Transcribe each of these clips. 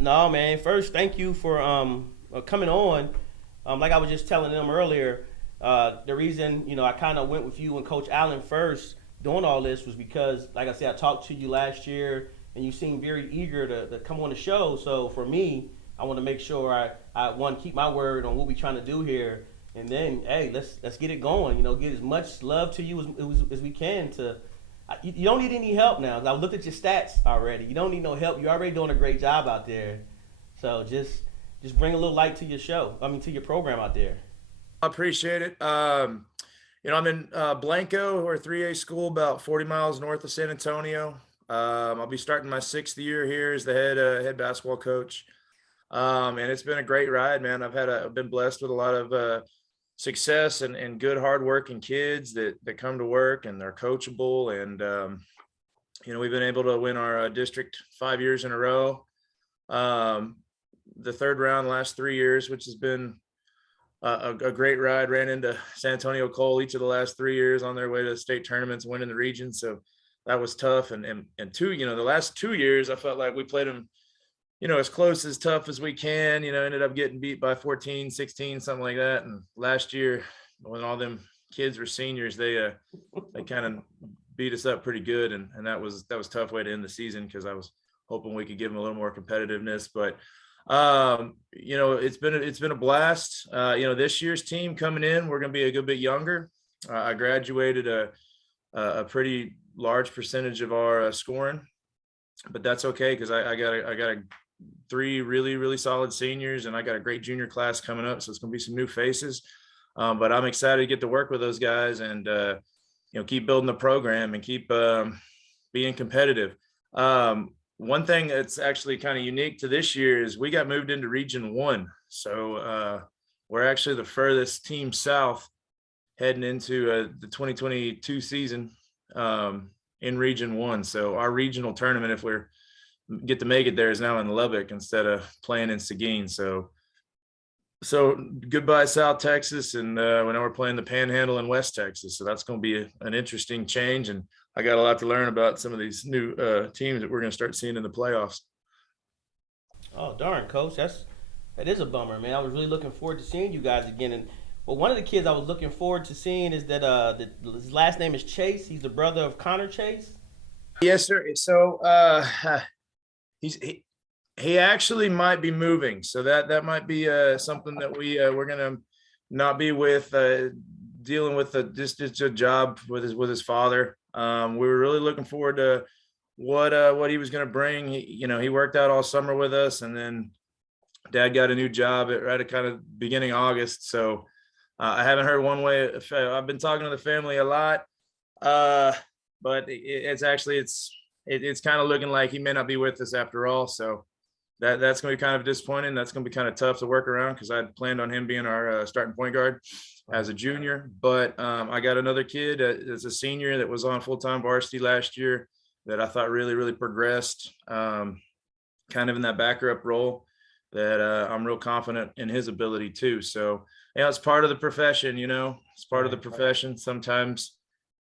No, man. First, thank you for coming on. Like I was just telling them earlier, the reason I kind of went with you and Coach Allen first doing all this was because, like I said, I talked to you last year and you seemed very eager to come on the show. So for me, I want to make sure I one keep my word on what we're trying to do here, and then hey, let's get it going. Get as much love to you as we can to you don't need any help now. I looked at your stats already. You don't need no help. You're already doing a great job out there. So just bring a little light to your show. I mean, to your program out there. I appreciate it. I'm in Blanco, or 3A school, about 40 miles north of San Antonio. I'll be starting my 6th year here as the head basketball coach. And it's been a great ride, man. I've been blessed with a lot of success and good, hardworking kids that come to work, and they're coachable. And we've been able to win our district 5 years in a row. The third round the last 3 years, which has been a great ride. Ran into San Antonio Cole each of the last 3 years on their way to state tournaments, winning the region. So that was tough. And the last 2 years, I felt like we played them, as close, as tough as we can. Ended up getting beat by 14, 16, something like that. And last year, when all them kids were seniors, they kind of beat us up pretty good. And that was a tough way to end the season, because I was hoping we could give them a little more competitiveness. But it's been a blast. This year's team coming in, we're going to be a good bit younger. I graduated a pretty large percentage of our scoring, but that's okay, because I got 3 really, really solid seniors, and I got a great junior class coming up. So it's going to be some new faces. But I'm excited to get to work with those guys and, keep building the program and keep being competitive. One thing that's actually kind of unique to this year is we got moved into Region 1. So we're actually the furthest team south heading into the 2022 season in Region 1. So our regional tournament, if we're get to make it there, is now in Lubbock instead of playing in Seguin. So goodbye South Texas, and we're playing the Panhandle in West Texas. So that's going to be an interesting change, and I got a lot to learn about some of these new teams that we're going to start seeing in the playoffs. Oh darn, coach, that is a bummer, man. I was really looking forward to seeing you guys again. And well, one of the kids I was looking forward to seeing is that his last name is Chase. He's the brother of Connor Chase. Yes, sir. So he actually might be moving, so that might be something that we're gonna not be with, dealing with just a job with his father. We were really looking forward to what he was going to bring. He worked out all summer with us, and then Dad got a new job right at kind of beginning August. So I haven't heard one way. I've been talking to the family a lot, but it's kind of looking like he may not be with us after all. So that's going to be kind of disappointing. That's going to be kind of tough to work around, because I planned on him being our starting point guard as a junior. But I got another kid as a senior that was on full-time varsity last year that I thought really, really progressed, kind of in that backer-up role, that I'm real confident in his ability too. So, it's part of the profession, it's part of the profession. Sometimes,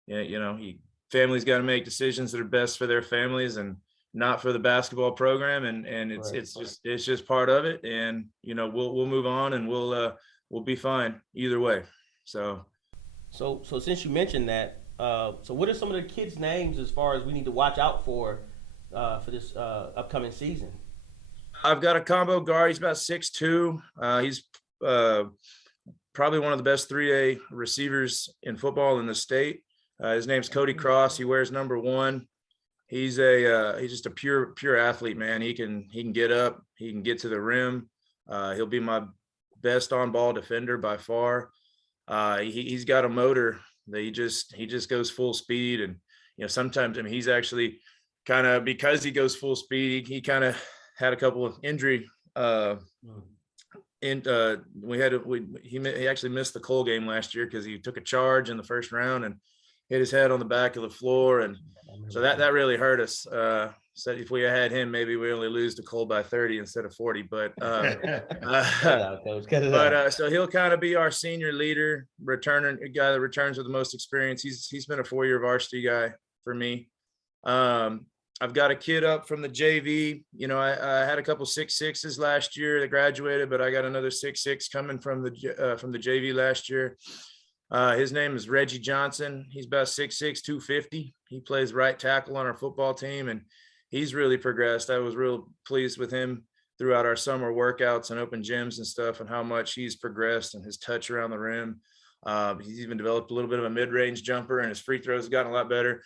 families got to make decisions that are best for their families and not for the basketball program. And it's just part of it. And, we'll move on, and we'll be fine either way. So since you mentioned that, so what are some of the kids' names as far as we need to watch out for this upcoming season? I've got a combo guard. He's about 6'2". He's probably one of the best 3A receivers in football in the state. His name's Cody Cross. He wears number 1. He's just a pure athlete, man. He can get up. He can get to the rim. He'll be my best on ball defender by far. He's got a motor that he just goes full speed. And, sometimes, he's actually kind of, because he goes full speed, he kind of had a couple of injury. He actually missed the Cole game last year because he took a charge in the first round and hit his head on the back of the floor. And so that really hurt us. So if we had him, maybe we only lose to Cole by 30 instead of 40. But so he'll kind of be our senior leader, a guy that returns with the most experience. He's been a 4-year varsity guy for me. I've got a kid up from the JV. I had a couple 6'6s last year that graduated, but I got another 6'6 coming from the JV last year. His name is Reggie Johnson. He's about 6'6", 250. He plays right tackle on our football team, and he's really progressed. I was real pleased with him throughout our summer workouts and open gyms and stuff, and how much he's progressed and his touch around the rim. He's even developed a little bit of a mid-range jumper, and his free throws have gotten a lot better.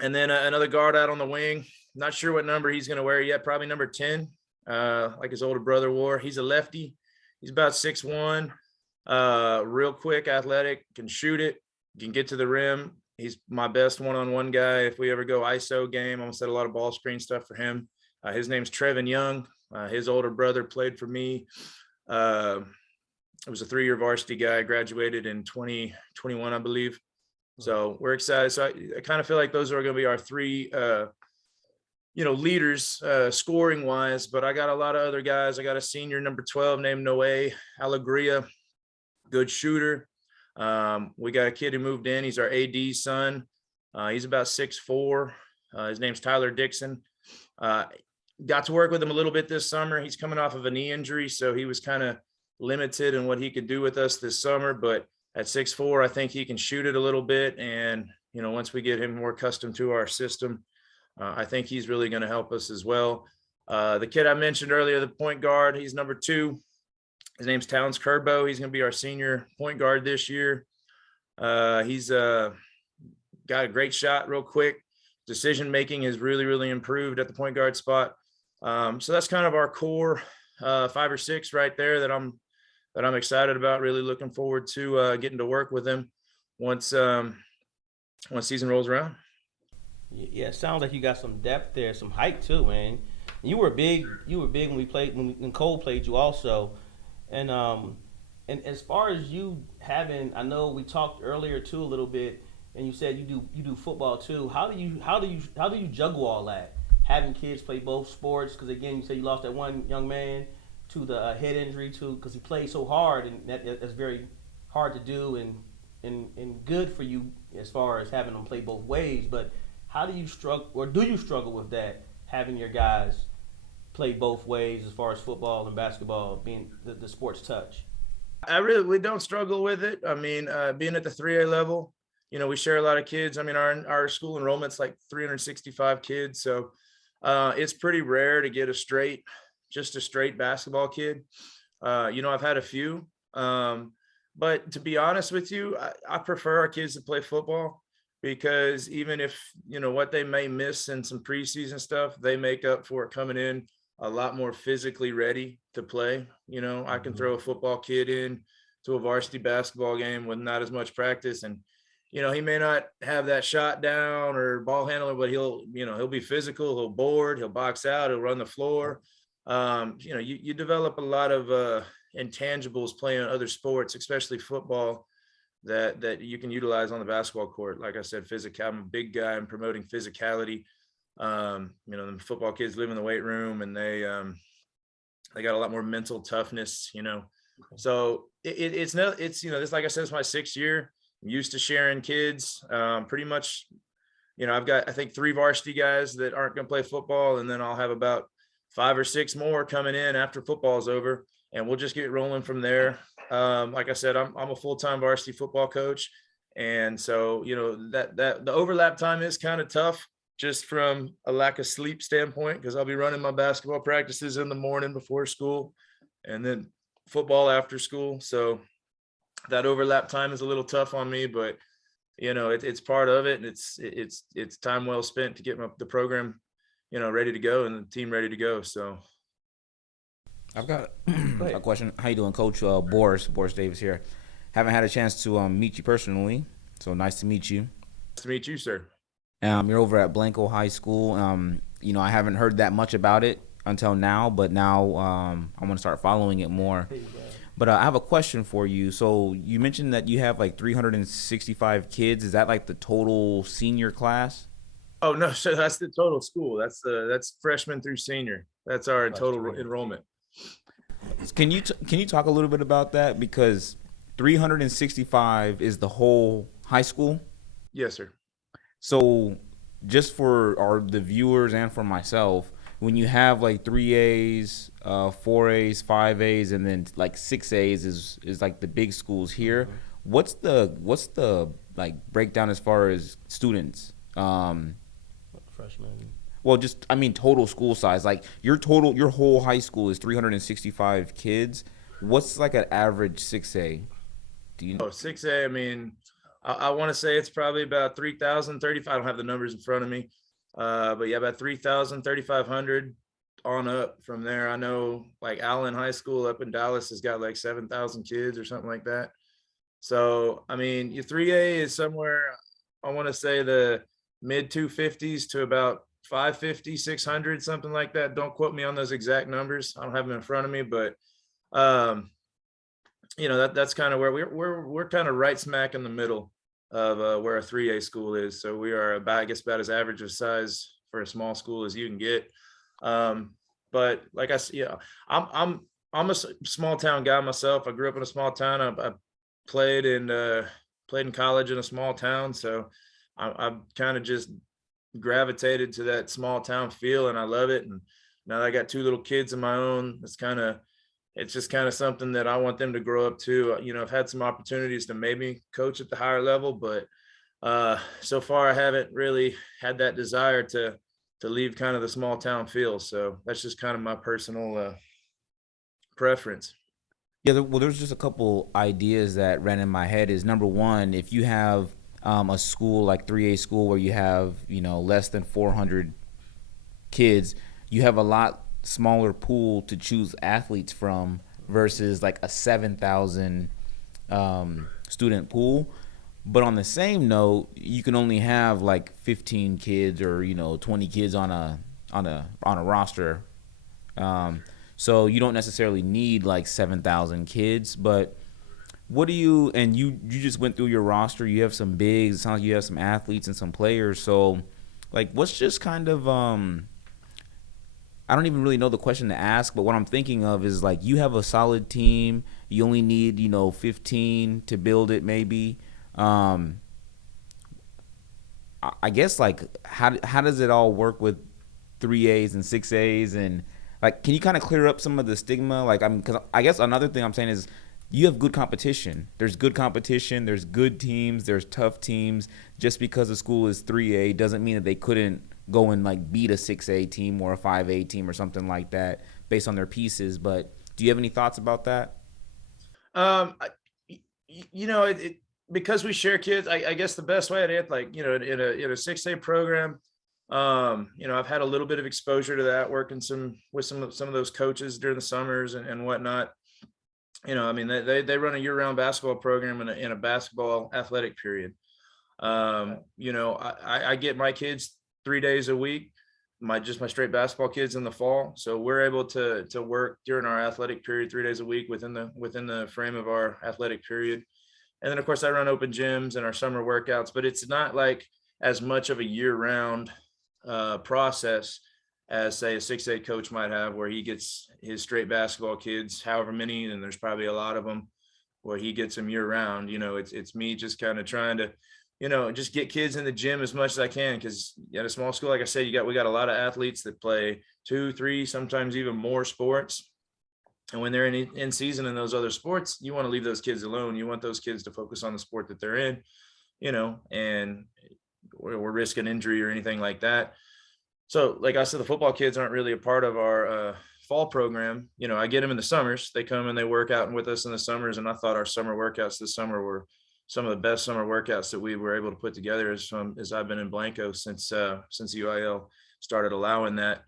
And then another guard out on the wing. Not sure what number he's going to wear yet. Probably number 10, like his older brother wore. He's a lefty. He's about 6'1", real quick, athletic, can shoot it, can get to the rim. He's my best one-on-one guy. If we ever go ISO game, I'm going to set a lot of ball screen stuff for him. His name's Trevin Young. His older brother played for me. It was a 3-year varsity guy, graduated in 2021, I believe. So we're excited. So I kind of feel like those are going to be our 3, leaders scoring wise, but I got a lot of other guys. I got a senior number 12 named Noe Alegria, good shooter. We got a kid who moved in. He's our AD's son. He's about 6'4". His name's Tyler Dixon. Got to work with him a little bit this summer. He's coming off of a knee injury, so he was kind of limited in what he could do with us this summer, but at 6'4", I think he can shoot it a little bit. And, once we get him more accustomed to our system, I think he's really going to help us as well. The kid I mentioned earlier, the point guard, he's number 2. His name's Towns Kerbo. He's going to be our senior point guard this year. He's got a great shot real quick. Decision-making has really, really improved at the point guard spot. So that's kind of our core 5 or 6 right there that I'm excited about, really looking forward to getting to work with them once season rolls around. Yeah, it sounds like you got some depth there, some height too, man. You were big when we played when Cole played you also, and as far as you having, I know we talked earlier too a little bit, and you said you do football too. How do you juggle all that? Having kids play both sports, because again, you said you lost that one young man to the head injury too, because he played so hard, and that's very hard to do and good for you as far as having them play both ways. But how do you struggle, or do you struggle with that, having your guys play both ways as far as football and basketball being the sports touch? We don't struggle with it. I mean, being at the 3A level, we share a lot of kids. I mean, our school enrollment's like 365 kids, so it's pretty rare to get just a straight basketball kid. I've had a few, but to be honest with you, I prefer our kids to play football, because even if, what they may miss in some preseason stuff, they make up for it coming in a lot more physically ready to play. I can throw a football kid in to a varsity basketball game with not as much practice, and he may not have that shot down or ball handler, but he'll be physical, he'll board, he'll box out, he'll run the floor. You develop a lot of intangibles playing other sports, especially football, that you can utilize on the basketball court. Like I said, I'm a big guy in promoting physicality. The football kids live in the weight room, and they got a lot more mental toughness, So it's like I said, it's my 6th year. I'm used to sharing kids. Pretty much, I've got, I think, 3 varsity guys that aren't going to play football, and then I'll have about 5 or 6 more coming in after football's over, and we'll just get rolling from there. Like I said, I'm a full-time varsity football coach. And so, that the overlap time is kind of tough, just from a lack of sleep standpoint, because I'll be running my basketball practices in the morning before school, and then football after school. So that overlap time is a little tough on me, but it's part of it, and it's time well spent to get the program, ready to go, and the team ready to go. So I've got a question. How you doing, Coach? Boris Davis here. Haven't had a chance to meet you personally, so nice to meet you. Nice to meet you, sir. You're over at Blanco High School. I haven't heard that much about it until now, but now I'm going to start following it more. But I have a question for you. So you mentioned that you have like 365 kids. Is that like the total senior class? Oh, no, so that's the total school. That's freshman through senior. That's our total enrollment. Can you talk a little bit about that? Because 365 is the whole high school? Yes, sir. So just for the viewers and for myself, when you have like 3As, 4As, 5As, and then like 6As is like the big schools here. Mm-hmm. What's the like breakdown as far as students? Freshman. Well, just I mean total school size. Like your whole high school is 365 kids. What's like an average 6A? Do you? Oh, 6A, I mean, I want to say it's probably about 3,035. I don't have the numbers in front of me. But yeah, about 3,000, 3,500 on up from there. I know like Allen High School up in Dallas has got like 7,000 kids or something like that. So, I mean, your 3A is somewhere, I want to say the mid 250s to about 550, 600, something like that. Don't quote me on those exact numbers. I don't have them in front of me, but um, that's kind of where we're kind of right smack in the middle of where a 3A school is. So we are about, I guess, about as average of size for a small school as you can get. But like I said, yeah, I'm a small town guy myself. I grew up in a small town. I played in college in a small town, so I've kind of just gravitated to that small town feel, and I love it. And now that I got two little kids of my own, it's just kind of something that I want them to grow up to. I've had some opportunities to maybe coach at the higher level, but so far I haven't really had that desire to leave kind of the small town feel. So that's just kind of my personal preference. Yeah, well, there's just a couple ideas that ran in my head. Is number one, if you have a school like 3A school where you have less than 400 kids, you have a lot smaller pool to choose athletes from versus like a 7,000 student pool. But on the same note, you can only have like 15 kids or 20 kids on a roster. So you don't necessarily need like 7,000 kids, but what do you and you just went through your roster. You have some bigs. It sounds like you have some athletes and some players. So, like, what's just kind of I don't even really know the question to ask, but what I'm thinking of is like you have a solid team. You only need 15 to build it, maybe. Um, I guess like how does it all work with 3As and 6As and like can you kind of clear up some of the stigma? Like because I guess another thing I'm saying is you have good competition. There's good competition. There's good teams. There's tough teams. Just because a school is 3A doesn't mean that they couldn't go and like beat a 6A team or a 5A team or something like that based on their pieces. But do you have any thoughts about that? I, it because we share kids. I guess the best way to it, like in a 6A program, I've had a little bit of exposure to that, working with some of those coaches during the summers and whatnot. I mean, they run a year-round basketball program in a basketball athletic period. I get my kids 3 days a week, my straight basketball kids in the fall. So we're able to work during our athletic period 3 days a week within the frame of our athletic period. And then of course I run open gyms and our summer workouts, but it's not like as much of a year-round process as say a 6A coach might have, where he gets his straight basketball kids, however many, and there's probably a lot of them, where he gets them year round. It's me just kind of trying to, just get kids in the gym as much as I can. Cause at a small school, like I said, we got a lot of athletes that play 2, 3, sometimes even more sports. And when they're in season in those other sports, you want to leave those kids alone. You want those kids to focus on the sport that they're in, and we're risking injury or anything like that. So like I said, the football kids aren't really a part of our fall program. I get them in the summers. They come and they work out with us in the summers. And I thought our summer workouts this summer were some of the best summer workouts that we were able to put together as I've been in Blanco since UIL started allowing that.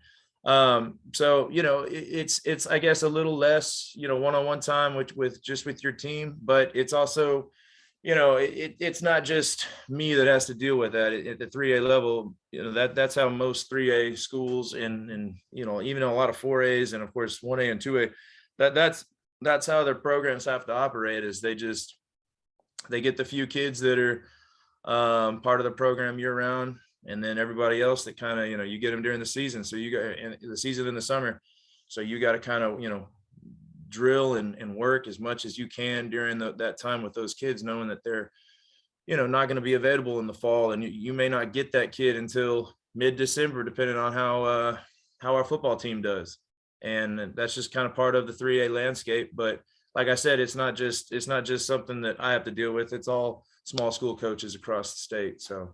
So it's I guess a little less one-on-one time with your team, but it's also it's not just me that has to deal with that at the 3A level. That's how most 3A schools and even a lot of 4As and of course 1A and 2A, that's how their programs have to operate. Is they get the few kids that are part of the program year round, and then everybody else that kind of you get them during the season. So you got in the season in the summer, so you got to kind of drill and work as much as you can during that time with those kids, knowing that they're not going to be available in the fall, and you may not get that kid until mid-December, depending on how our football team does. And that's just kind of part of the 3A landscape. But like I said, it's not just something that I have to deal with. It's all small school coaches across the state. So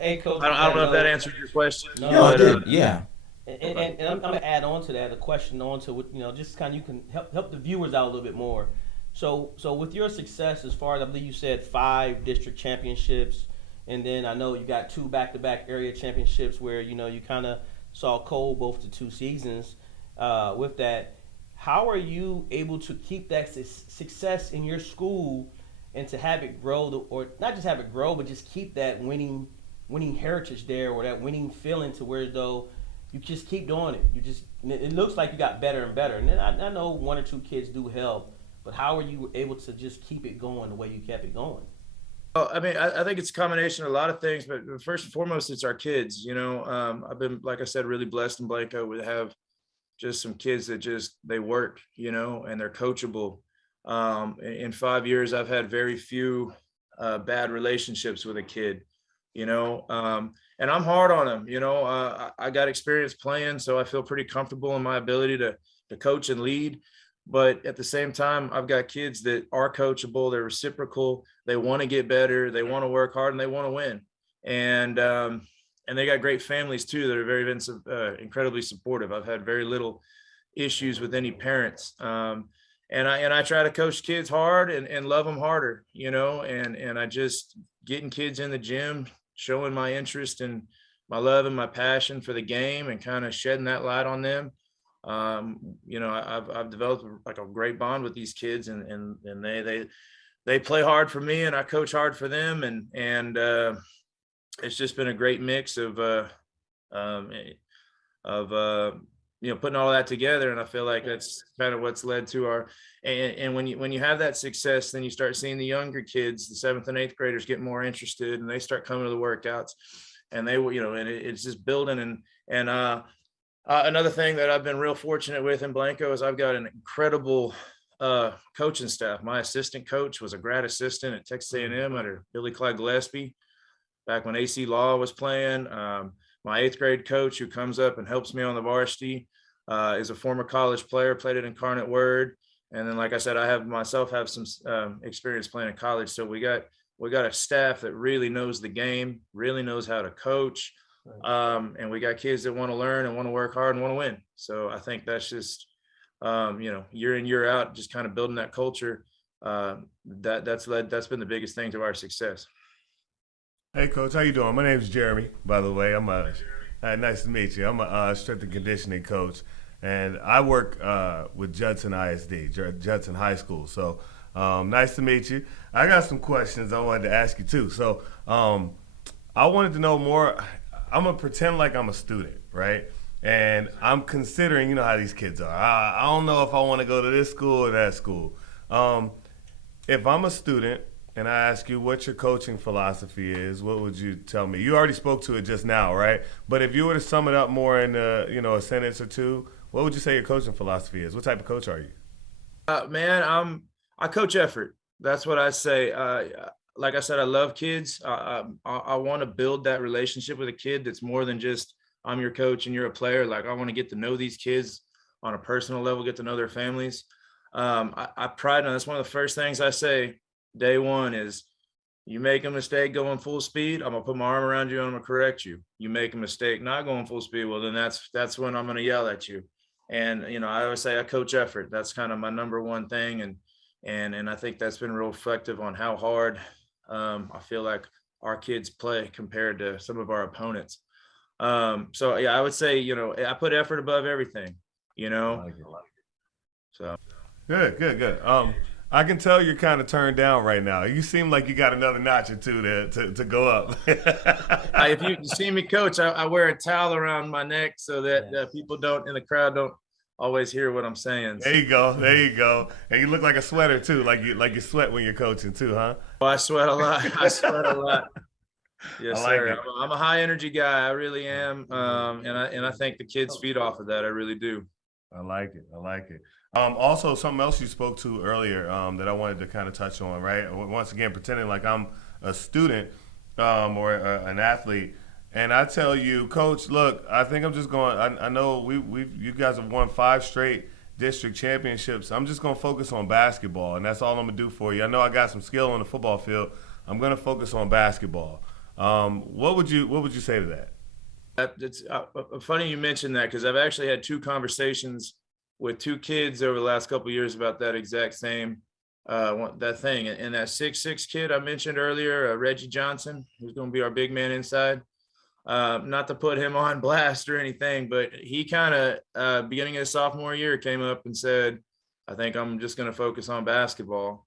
hey, Coach, I don't know if that answered your question. No, No, but, it did. Yeah. And I'm gonna add on to that a question on to what just kind of you can help the viewers out a little bit more. So with your success, as far as I believe you said 5 district championships, and then I know you got 2 back-to-back area championships where you kind of saw Cole both the 2 seasons. With that, how are you able to keep that success in your school and to have it grow, or not just have it grow, but just keep that winning heritage there, or that winning feeling, to where though you just keep doing it. It looks like you got better and better. And then I know 1 or 2 kids do help, but how are you able to just keep it going the way you kept it going? Well, I mean, I think it's a combination of a lot of things, but first and foremost, it's our kids. I've been, like I said, really blessed in Blanco with have just some kids that they work, and they're coachable. In 5 years, I've had very few bad relationships with a kid, and I'm hard on them. I got experience playing, so I feel pretty comfortable in my ability to coach and lead. But at the same time, I've got kids that are coachable, they're reciprocal, they want to get better, they want to work hard, and they want to win. And they got great families too that are very incredibly supportive. I've had very little issues with any parents. And I try to coach kids hard and love them harder, and I just getting kids in the gym, showing my interest and my love and my passion for the game, and kind of shedding that light on them. I've developed like a great bond with these kids, and they play hard for me, and I coach hard for them, and it's just been a great mix of putting all that together. And I feel like that's kind of what's led to our, and when you have that success, then you start seeing the younger kids, the 7th and 8th graders, get more interested, and they start coming to the workouts, and it's just building. And another thing that I've been real fortunate with in Blanco is I've got an incredible coaching staff. My assistant coach was a grad assistant at Texas A&M under Billy Clyde Gillespie back when AC Law was playing. My 8th grade coach, who comes up and helps me on the varsity, is a former college player, played at Incarnate Word. And then, like I said, I have some experience playing in college. So we got a staff that really knows the game, really knows how to coach. And we got kids that want to learn and want to work hard and want to win. So I think that's just, year in, year out, just kind of building that culture. That's been the biggest thing to our success. Hey, Coach, how you doing? My name's Jeremy, by the way. Nice to meet you. I'm a strength and conditioning coach, and I work with Judson ISD, Judson High School. So nice to meet you. I got some questions I wanted to ask you, too. So I wanted to know more. I'm going to pretend like I'm a student, right? And I'm considering, how these kids are. I don't know if I want to go to this school or that school. If I'm a student and I ask you what your coaching philosophy is, what would you tell me? You already spoke to it just now, right? But if you were to sum it up more in a sentence or two, what would you say your coaching philosophy is? What type of coach are you? I coach effort. That's what I say. Like I said, I love kids. I want to build that relationship with a kid that's more than just I'm your coach and you're a player. Like, I want to get to know these kids on a personal level, get to know their families. I pride on, that's one of the first things I say day one is, you make a mistake going full speed, I'm gonna put my arm around you and I'm gonna correct you. You make a mistake not going full speed, well, then that's when I'm gonna yell at you. And I always say I coach effort. That's kind of my number one thing, and I think that's been real reflective on how hard I feel like our kids play compared to some of our opponents. So yeah, I would say I put effort above everything. So Good. I can tell you're kind of turned down right now. You seem like you got another notch or two to go up. If you see me coach, I wear a towel around my neck so that people in the crowd don't always hear what I'm saying. There you go. And you look like a sweater too, like you sweat when you're coaching too, huh? Well, I sweat a lot. Yes, I like sir. it. I'm a high energy guy. I really am. And I think the kids feed off of that. I really do. I like it. I like it. Also, something else you spoke to earlier that I wanted to kind of touch on, right? Once again, pretending like I'm a student or an athlete. And I tell you, Coach, look, I think I'm just going. I know you guys have won 5 straight district championships. I'm just going to focus on basketball, and that's all I'm going to do for you. I know I got some skill on the football field. I'm going to focus on basketball. What would you say to that? It's funny you mentioned that because I've actually had 2 conversations with 2 kids over the last couple of years about that exact same that thing. And that 6'6" kid I mentioned earlier, Reggie Johnson, who's going to be our big man inside. Not to put him on blast or anything, but he kind of beginning of his sophomore year came up and said, "I think I'm just going to focus on basketball."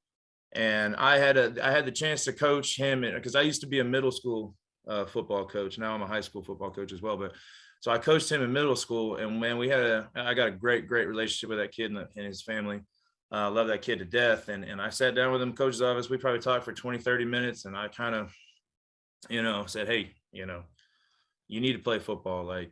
And I had the chance to coach him because I used to be a middle school football coach. Now I'm a high school football coach as well. But so I coached him in middle school, and man, I got a great relationship with that kid and his family. Love that kid to death. And I sat down with him, coach's office. We probably talked for 20, 30 minutes. And I kind of, said, "Hey, you need to play football. Like,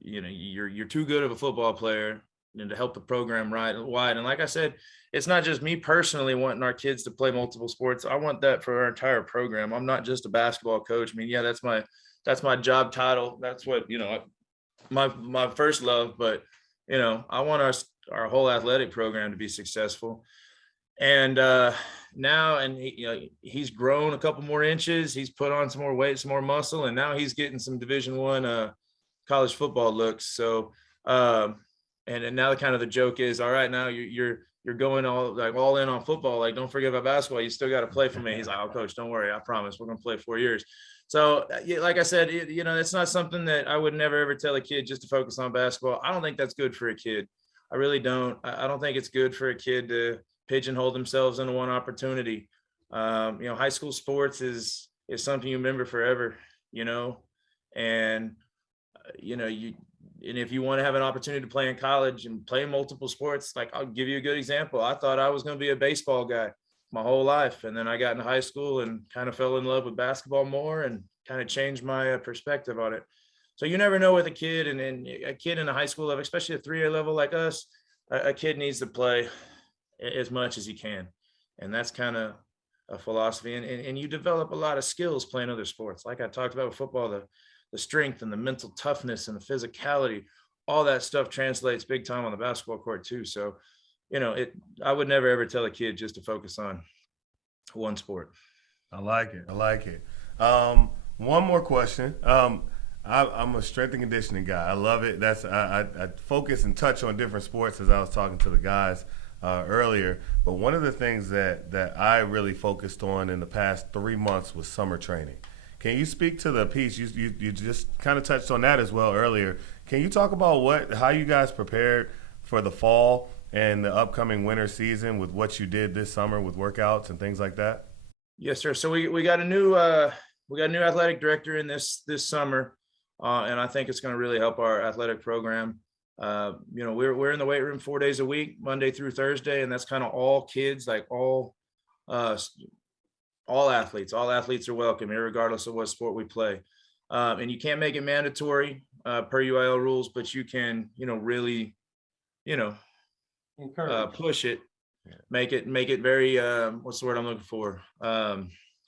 you're too good of a football player and to help the program wide." And like I said, it's not just me personally wanting our kids to play multiple sports. I want that for our entire program. I'm not just a basketball coach. I mean, yeah, that's my job title. That's what, my first love, but I want our whole athletic program to be successful. And now, and he's grown a couple more inches. He's put on some more weight, some more muscle, and now he's getting some Division I college football looks. So, and now kind of the joke is, all right, now you're going all in on football. Like, don't forget about basketball. You still got to play for me. He's like, "Oh, coach, don't worry. I promise we're going to play 4 years." So, like I said, it's not something that I would never ever tell a kid just to focus on basketball. I don't think that's good for a kid. I really don't. I don't think it's good for a kid to pigeonhole themselves into one opportunity. High school sports is something you remember forever, and and if you want to have an opportunity to play in college and play multiple sports, like, I'll give you a good example. I thought I was going to be a baseball guy my whole life. And then I got into high school and kind of fell in love with basketball more and kind of changed my perspective on it. So you never know with a kid, and a kid in a high school level, especially a 3A level like us, a kid needs to play as much as he can. And that's kind of a philosophy. And you develop a lot of skills playing other sports. Like I talked about with football, the strength and the mental toughness and the physicality, all that stuff translates big time on the basketball court too. So, I would never ever tell a kid just to focus on one sport. I like it. I like it. One more question. I'm a strength and conditioning guy. I love it. I focus and touch on different sports as I was talking to the guys earlier. But one of the things that I really focused on in the past 3 months was summer training. Can you speak to the piece? You just kind of touched on that as well earlier. Can you talk about how you guys prepared for the fall and the upcoming winter season with what you did this summer with workouts and things like that? Yes, sir. So we got a new athletic director in this summer, and I think it's going to really help our athletic program. We're in the weight room 4 days a week, Monday through Thursday, and that's kind of all kids, like all athletes. All athletes are welcome, regardless of what sport we play. And you can't make it mandatory per UIL rules, but you can, really, push it, make it very what's the word I'm looking for?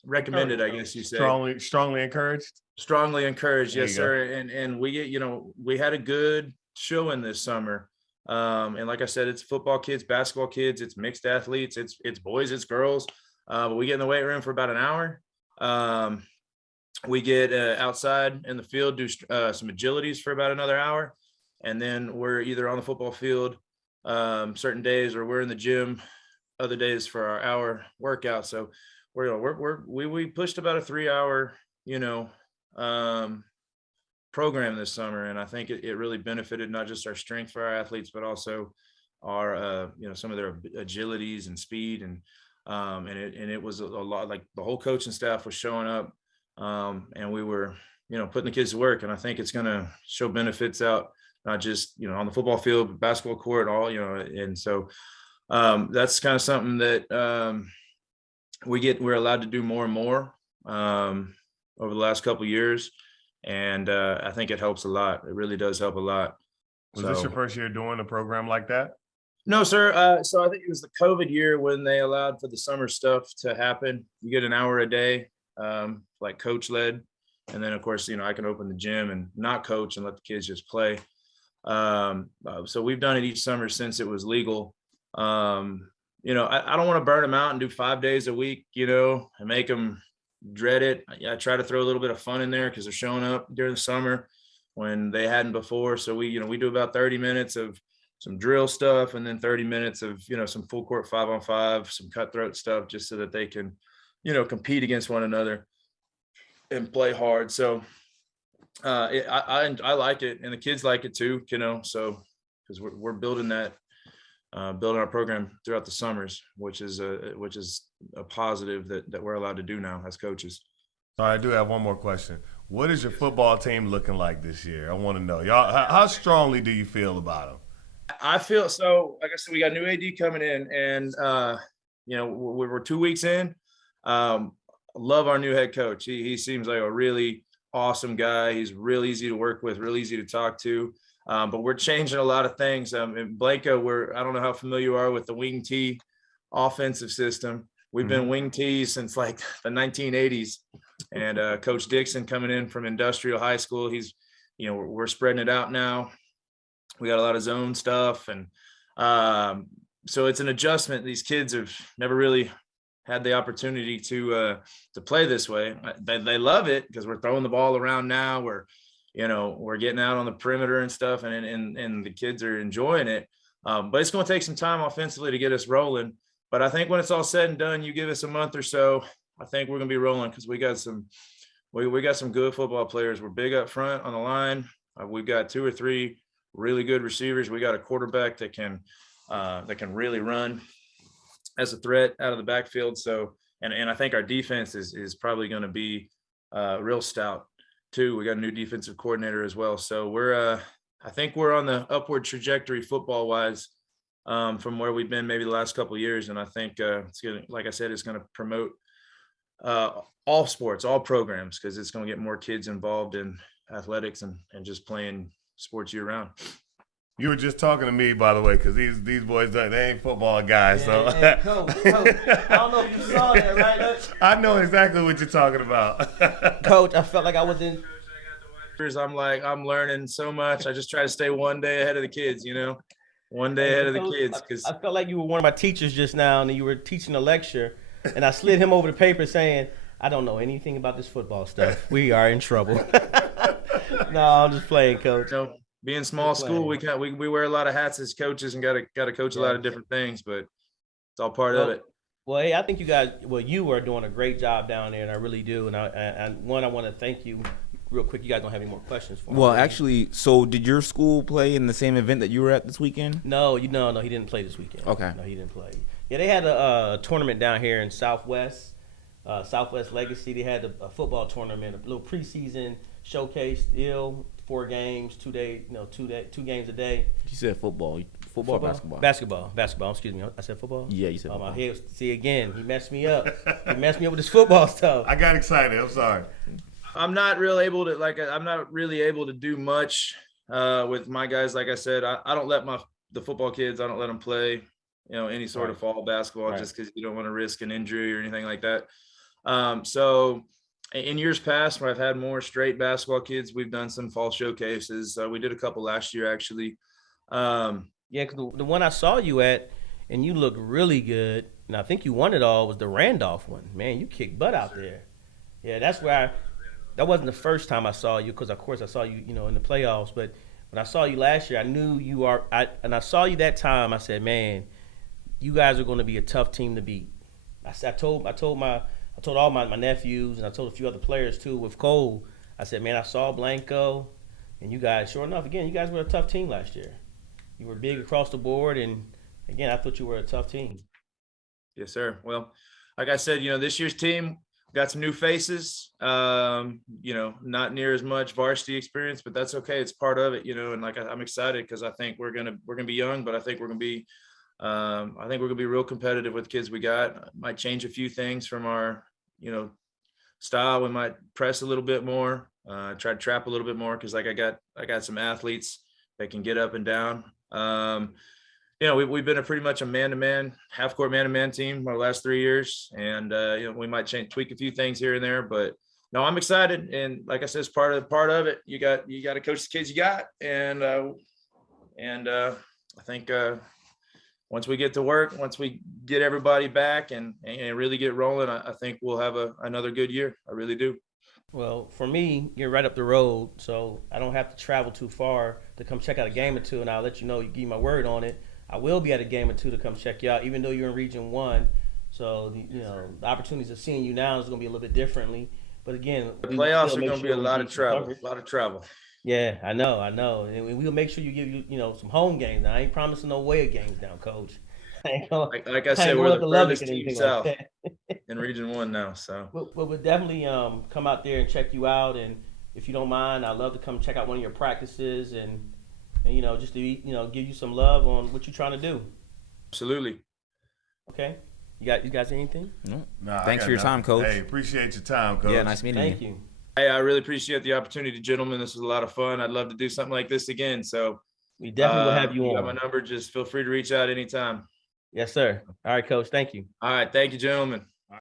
Recommended, I guess you say. Strongly encouraged. Strongly encouraged, yes, sir. And we get, we had a good showing this summer. And like I said, it's football kids, basketball kids, it's mixed athletes, it's boys, it's girls. But we get in the weight room for about an hour. We get outside in the field, do some agilities for about another hour. And then we're either on the football field certain days, or we're in the gym other days for our hour workout. So we pushed about a 3-hour, program this summer. And I think it really benefited not just our strength for our athletes, but also our, some of their agilities and speed. And it was a lot, like the whole coaching staff was showing up, and we were, putting the kids to work. And I think it's going to show benefits out, not just, on the football field, but basketball court, all, and so that's kind of something that we're allowed to do more and more over the last couple of years. And I think it helps a lot. It really does help a lot. Was this your first year doing a program like that? No, sir. So I think it was the COVID year when they allowed for the summer stuff to happen. You get an hour a day, like coach led. And then of course, I can open the gym and not coach and let the kids just play. So we've done it each summer since it was legal. I don't want to burn them out and do 5 days a week, and make them dread it. I try to throw a little bit of fun in there because they're showing up during the summer when they hadn't before. So we do about 30 minutes of some drill stuff and then 30 minutes of, some full court 5-on-5, some cutthroat stuff, just so that they can, compete against one another and play hard. So I like it, and the kids like it too, so because we're building that, building our program throughout the summers, which is a positive that we're allowed to do now as coaches. So I do have one more question. What is your football team looking like this year? I want to know, y'all. How strongly do you feel about them? I feel so. Like I said, we got new AD coming in, and we're 2 weeks in. Love our new head coach. He seems like a really awesome guy. He's real easy to work with, real easy to talk to. But we're changing a lot of things. In Blanco, I don't know how familiar you are with the wing T offensive system. We've been wing T's since like the 1980s. And Coach Dixon coming in from Industrial High School, we're spreading it out now. We got a lot of zone stuff. And so it's an adjustment. These kids have never really had the opportunity to play this way. They love it because we're throwing the ball around now. We're getting out on the perimeter and stuff, and the kids are enjoying it. But it's going to take some time offensively to get us rolling. But I think when it's all said and done, you give us a month or so, I think we're going to be rolling because we got some good football players. We're big up front on the line. We've got 2 or 3 really good receivers. We got a quarterback that can really run as a threat out of the backfield. So, and I think our defense is probably going to be real stout too. We got a new defensive coordinator as well. So I think we're on the upward trajectory football wise, from where we've been maybe the last couple of years. And I think it's going to, like I said, it's going to promote all sports, all programs, because it's going to get more kids involved in athletics and just playing sports year round. You were just talking to me, by the way, because these boys, they ain't football guys. Yeah, Coach, I don't know if you saw that, right? I know exactly what you're talking about. Coach, I felt like I was in. I'm learning so much. I just try to stay one day ahead of the kids, one day ahead of the kids. Because I felt like you were one of my teachers just now, and you were teaching a lecture, and I slid him over the paper saying, I don't know anything about this football stuff. We are in trouble. No, I'm just playing, Coach. Being small school, we wear a lot of hats as coaches and got to coach a lot of different things, but it's all part of it. Well, hey, I think you guys, you are doing a great job down there, and I really do. And I want to thank you real quick. You guys don't have any more questions for me? Well, actually, so did your school play in the same event that you were at this weekend? No, he didn't play this weekend. Okay. No, he didn't play. Yeah, they had a tournament down here in Southwest Legacy. They had a football tournament, a little preseason showcase deal. 4 games, 2 days, 2 games a day. You said football or basketball? Basketball. Excuse me. I said football. Yeah, you said football. football. My head, see again, he messed me up. He messed me up with this football stuff. I got excited. I'm sorry. I'm not really able to do much with my guys. Like I said, I don't let the football kids. I don't let them play, any sort of fall basketball just because you don't want to risk an injury or anything like that. So in years past, where I've had more straight basketball kids, we've done some fall showcases. We did a couple last year, actually. Yeah, because the one I saw you at, and you looked really good, and I think you won it all, was the Randolph one. Man, you kicked butt out there. Yeah, that's where that wasn't the first time I saw you, because of course I saw you, in the playoffs. But when I saw you last year, I knew and I saw you that time. I said, man, you guys are going to be a tough team to beat. I told all my nephews, and I told a few other players too with Cole. I said, man, I saw Blanco, and you guys, sure enough, again, you guys were a tough team last year. You were big across the board, and again, I thought you were a tough team. Yes, sir. Well, like I said, this year's team got some new faces. Not near as much varsity experience, but that's okay. It's part of it, And I'm excited because I think we're gonna be young, but I think we're gonna be real competitive with the kids we got. Might change a few things from our, style. We might press a little bit more, try to trap a little bit more because I got some athletes that can get up and down. We've been pretty much a man-to-man, half-court man-to-man team our last 3 years, and we might tweak a few things here and there, but no, I'm excited. And like I said, it's part of it. You got to coach the kids you got, and I think once we get to work, once we get everybody back and really get rolling, I think we'll have another good year. I really do. Well, for me, you're right up the road, so I don't have to travel too far to come check out a game or two, and I'll let you know, you give you my word on it. I will be at a game or two to come check you out, even though you're in Region 1. So, the opportunities of seeing you now is going to be a little bit differently. But again, the playoffs are going to be a lot of travel. Yeah, I know. And we'll make sure you give some home games. Now, I ain't promising no away games now, Coach. Like I said, we're the furthest team south in Region 1 now. So we'll definitely come out there and check you out. And if you don't mind, I'd love to come check out one of your practices and just to give you some love on what you're trying to do. Absolutely. Okay. You guys anything? No. Nah, Thanks for your time, Coach. Hey, appreciate your time, Coach. Yeah, nice meeting you. Thank you. Hey, I really appreciate the opportunity, gentlemen. This was a lot of fun. I'd love to do something like this again. So We definitely will have you got on. my number. Just feel free to reach out anytime. Yes, sir. All right, Coach. Thank you. All right. Thank you, gentlemen.